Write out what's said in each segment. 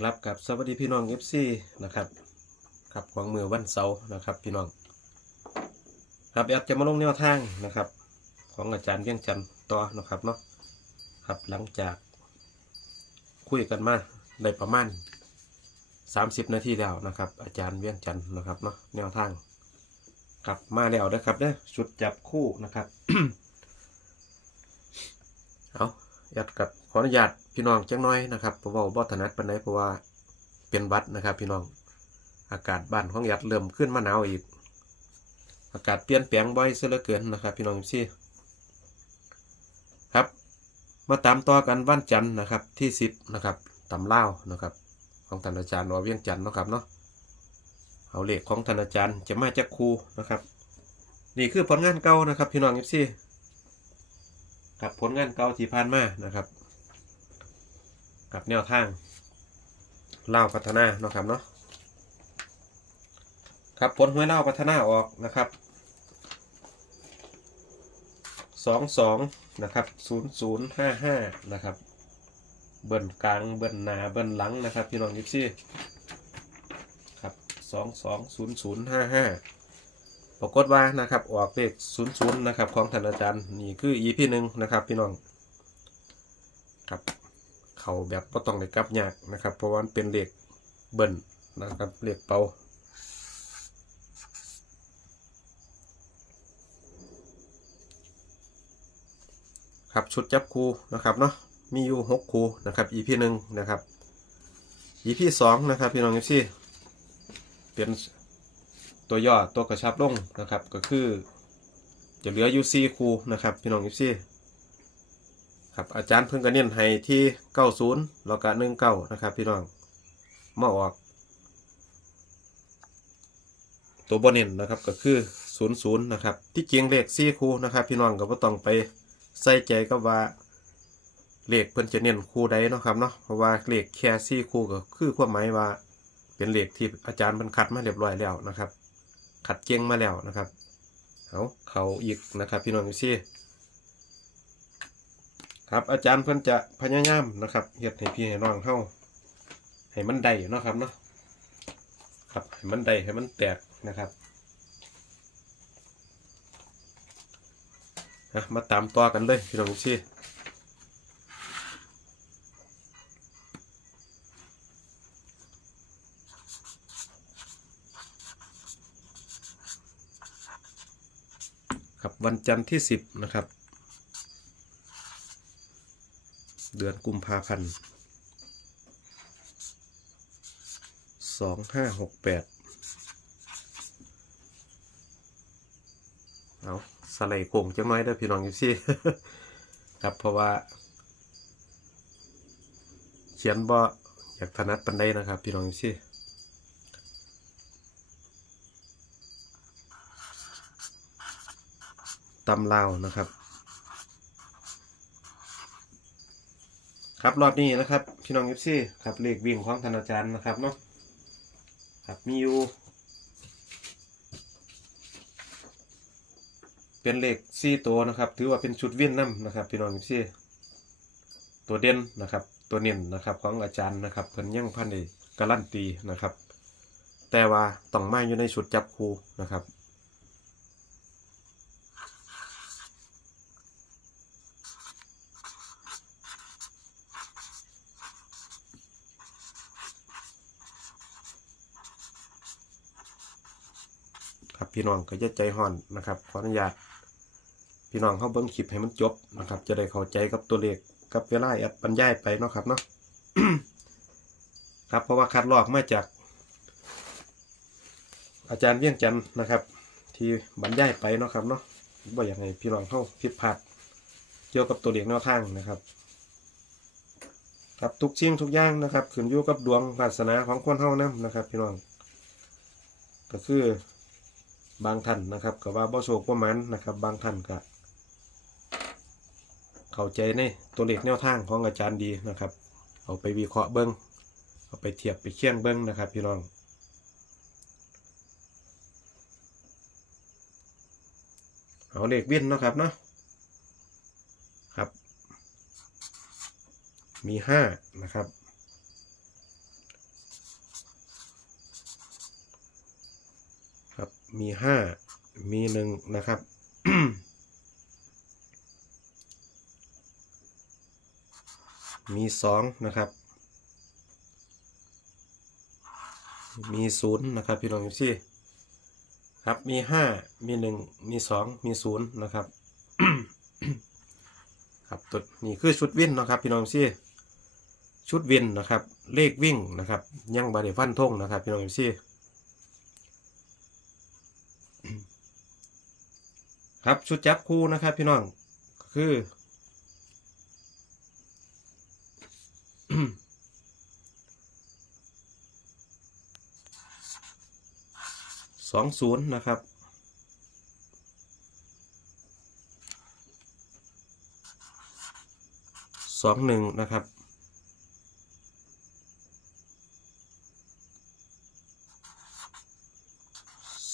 ครับกับสวัสดีพี่น้องเอฟซีนะครับครับของมือวันเสาร์นะครับพี่น้องครับแอดจะมาลงแนวทางนะครับ ของอาจารย์เวียงจันทร์ต่อนะครับเนาะครับหลังจากคุยกันมาได้ประมาณ 30 นาทีแล้วนะครับ อาจารย์เวียงจันทร์นะครับเนาะแนวทางครับมาแล้วนะครับเด้อชุดจับคู่นะครับเอาแอดกับ ออนุญาตพี่น้องจังน้อยนะครับเพราะว่าบ่ถนัดปานใดเพราะว่าเป็นวัดนะครับ พี่น้องอากาศบ้านของแอดเริ่มขึ้นมาหนาวอีก อากาศเปลี่ยนแปลงบ่อยเสียเหลือเกินนะครับ พี่น้องซี่ครับ มาตามต่อกันวันจันทร์นะครับที่สิบนะครับตำเล่านะครับ ของท่านอาจารย์วอเวียงจันทร์นะครับเนาะเอาเลขของท่านอาจารย์จะมาจากครูนะครับ นี่คือผลงานเก่านะครับ พี่น้องซี่กับผลงานเก่าที่ผ่านมานะครับับแนวทางเล่าพัฒนาเนาะครับเนาะครับผลหวยเล่าพัฒนาออกนะครับสองสองนะครับศูนย์ศูนย์ห้าห้านะครับ เบิ้ลกลางเบิ้ลหนาเบิ้ลหลังนะครับพี่น้องยิปซี่ครับสองสองศูนย์ศูนย์ห้าห้าปรากฏว่านะครับออกเลขศูนย์ศูนย์นะครับของท่านอาจารย์นี่คือ EP หนึ่งนะครับพี่น้องครับ เขาแบบก็ต้องได้กลับยากนะครับ เพราะว่าเป็นเหลขเบิ้ลนะครับเหลขเป่าครับชุดจับคูนะครับเนาะมีอยู่หกคูนะครับ EP หนึ่งนะครับ EP สองนะครับพี่น้องเอฟซีเป็นตัวย่อตัวกระชับลงนะครับ ก็คือจะเหลืออยู่4คูนะครับพี่น้องยิปซี่ ครับอาจารย์เพิ่งกระเน้นให้ที่90แล้วก็19นะครับ พี่น้องมาออก ตัวบนเน้นนะครับก็คือ00นย์ศูนย์นะครับ ที่จริงเลข4คูนะครับ พี่น้องก็บ่ต้องไปใส่ใจกับว่าเลขเพิ่นจะเน้นคูใดเนาะครับเนาะเพราะว่าเลขแค่4คูก็คือความหมายว่า เป็นเลขที่อาจารย์เพิ่นคัดมาเรียบร้อยแล้วนะครับ ขัดเก่งมาแล้วนะครับเอาเขาอีกนะครับ พี่น้องซี่ ครับ อาจารย์เพิ่นจะพยายามนะครับเฮ็ดให้พี่ให้น้องเฮาให้มันได้เนาะครับเนาะครับให้มันได้ให้มันแตกนะครับมาตามต่อกันเลยพี่น้องพี่ครับวันจันทร์ที่สิบนะครับ เดือนกุมภาพันธ์สองห้าหกแปดเอาสไลด์โค้งจังน้อยเด้อพี่น้องอยู่ซี่ครับเพราะว่า เขียนบ่อยากถนัดปันใดนะครับ พี่น้องอยู่ซี่ตำลาวนะครับ ครับรอบนี้นะครับพี่น้องยิปซี่ครับเลขวิ่งของธนาจารย์นะครับเนาะครับมีอยู่เป็นเลขสี่ตัวนะครับ ถือว่าเป็นชุดเวียนน้ำนะครับ พี่น้องยิปซี่ตัวเด่นนะครับ ตัวเน้นนะครับของอาจารย์นะครับเพิ่นยังพันในการันตีนะครับ แต่ว่าต้องมาอยู่ในชุดจับคู่นะครับ ครับพี่น้องก็จะใจห่อนนะครับขออนุญาตพี่น้องเข้าเบิ้งคลิปให้มันจบนะครับ จะได้เข้าใจกับตัวเลขกับเวลาแอดบรรยายไปเนาะครับเนาะครับเพราะว่าคัดลอกมาจาก อาจารย์เวียงจันนะครับ ที่บรรยายไปเนาะครับเนาะบ่อย่างไรพี่น้องเข้าผิดพลาดเกี่ยวกับตัวเลขแนวทางนะครับครับทุกสิ่งทุกอย่างนะครับขึ้นอยู่กับดวงวาสนาของคนเฮานํนะครับ พี่น้องก็คือ บางท่านนะครับก็ว่าบ่โชคบ่หมันนะครับ บางท่านก็เข้าใจในตัวเลขแนวทางของอาจารย์ดีนะครับ เอาไปวิเคราะห์เบิ้งเอาไปเทียบไปเคียงเบิ้งนะครับ พี่น้องเอาเลขเวียนเนาะครับเนาะครับ มีห้านะครับ มีห้ามีหนึ่งนะครับ มีสองนะครับ มีศูนย์นะครับพี่น้องอยู่ที่ครับมีห้ามีหนึ่งมีสองมีศูนย์นะครับครับตัวนี่คือชุดวินนะครับ พี่น้องซี่ชุดวินนะครับ เลขวิ่งนะครับ ยังบาริฟันทงนะครับ พี่น้องซี่ ครับชุดจับคู่นะครับพี่น้องก็คือสองศูนย์นะครับสองหนึ่งนะครับ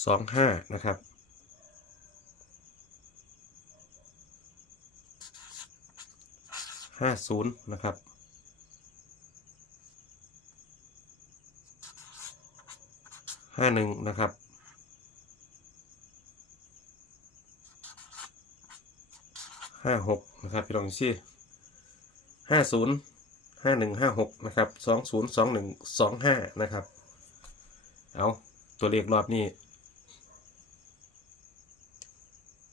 สองห้านะครับ ห้าศูนย์นะครับ ห้าหนึ่งนะครับ ห้าหกนะครับพี่ลองซี่ห้าศูนย์ห้าหนึ่งห้าหกนะครับสองศูนย์สองหนึ่งสองห้านะครับ เอาตัวเลขรอบนี้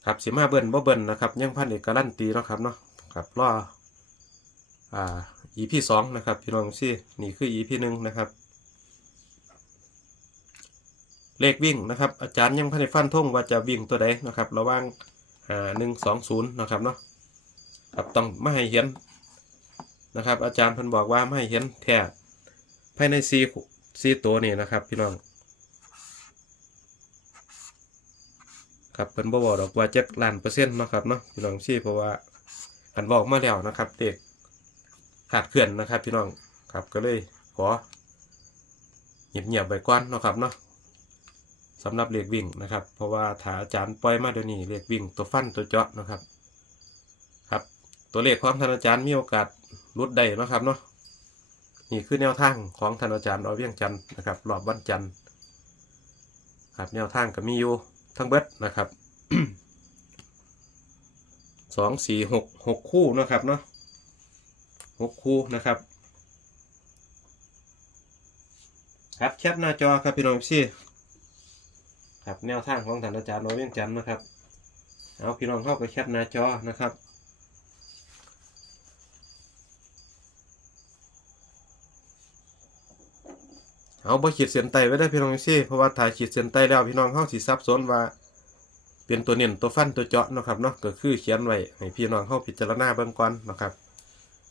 ครับสิมาเบิ้ลบ่เบิ้ลนะครับยังพันเอกการันตีเนาะครับเนาะครับรอ อ่า EP สองนะครับ พี่น้องซี่นี่คือ EP หนึ่งนะครับ เลขวิ่งนะครับ อาจารย์ยังพันในฟันทงว่าจะวิ่งตัวใดนะครับ ระว่างหาหนึ่งสองศูนย์นะครับเนาะครับต้องไม่ให้เห็นนะครับ อาจารย์พิ่นบอกว่าไม่ให้เห็นแท้ภายในซีซีตัวนี่นะครับ พี่น้องครับเพิ่นบอกดอกว่าเจะล้านเปอร์เซ็นต์นะครับเนาะพี่น้องซี่เพราะว่ากันบอกมาแล้วนะครับเด็ก ขาดเขื่อนนะครับ พี่น้องครับก็เลยขอเงียบๆไว้ก่อนนะครับเนาะสำหรับเลขวิ่งนะครับ เพราะว่าถ้าอาจารย์ปล่อยมาเดี๋ยวนี้เลขวิ่งตัวฟันตัวเจาะนะครับครับ ตัวเลขของท่านอาจารย์มีโอกาสรุดได้นะครับเนาะนี่คือแนวทางของท่านอาจารย์เอาเวียงจันทร์นะครับรอบวันจันทร์ครับแนวทางก็มีอยู่ทั้งเบิดนะครับสองสี่หกหกคู่นะครับเนาะ หกคู่นะครับ ครับแคปหน้าจอครับพี่น้องพี่ครับแนวทางของท่านอาจารย์โนเวียงจันนะครับ เอาพี่น้องเข้าไปแคปหน้าจอนะครับเอาบ่ขีดเส้นใต้ไว้ได้พี่น้องซี่เพราะว่าถ่ายขีดเส้นใต้แล้วพี่น้องเข้าสิซับซ้อนว่า เป็นตัวเน้นตัวฟันตัวเจาะนะครับเนาะก็คือเขียนไว้ให้พี่น้องเข้าพิจารณาเบื้องก่อนนะครับ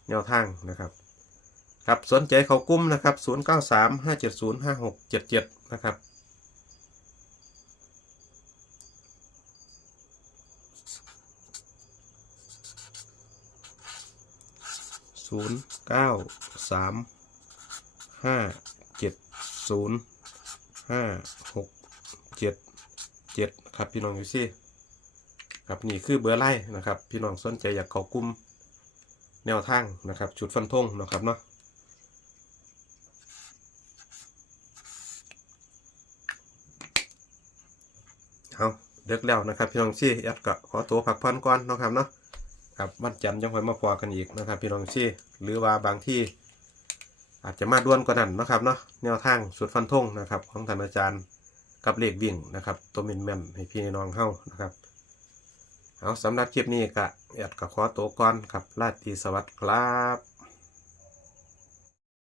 แนวทางนะครับ ครับสนใจเขากุ้มนะครับ 093 570 5677 นะครับศูนย์เก้าสามห้าเจ็ดศูนย์ห้าหกเจ็ดเจ็ดครับพี่น้องอยู่ซี่ครับนี่คือเบอร์ไล่นะครับ พี่น้องสนใจอยากเข้ากลุ่ม แนวทางนะครับชุดฟันธงนะครับเนาะเอาเด็กแล้วนะครับพี่น้องซี่ยัดก็ขอตัวพักผ่อนก่อนนะครับเนาะครับวันจันทร์ยังค่อยมาพอกันอีกนะครับ พี่น้องชี่หรือว่าบางที่อาจจะมาด่วนกว่านั้นนะครับเนาะแนวทางสุดฟันธงนะครับ ของท่านอาจารย์กับเลขวิ่งนะครับ ตัวเมนแมนให้พี่น้องเข้านะครับ เอาสำหรับคลิปนี้ก็แอดกับขอตัวก่อนครับลาตีสวัสดีครับ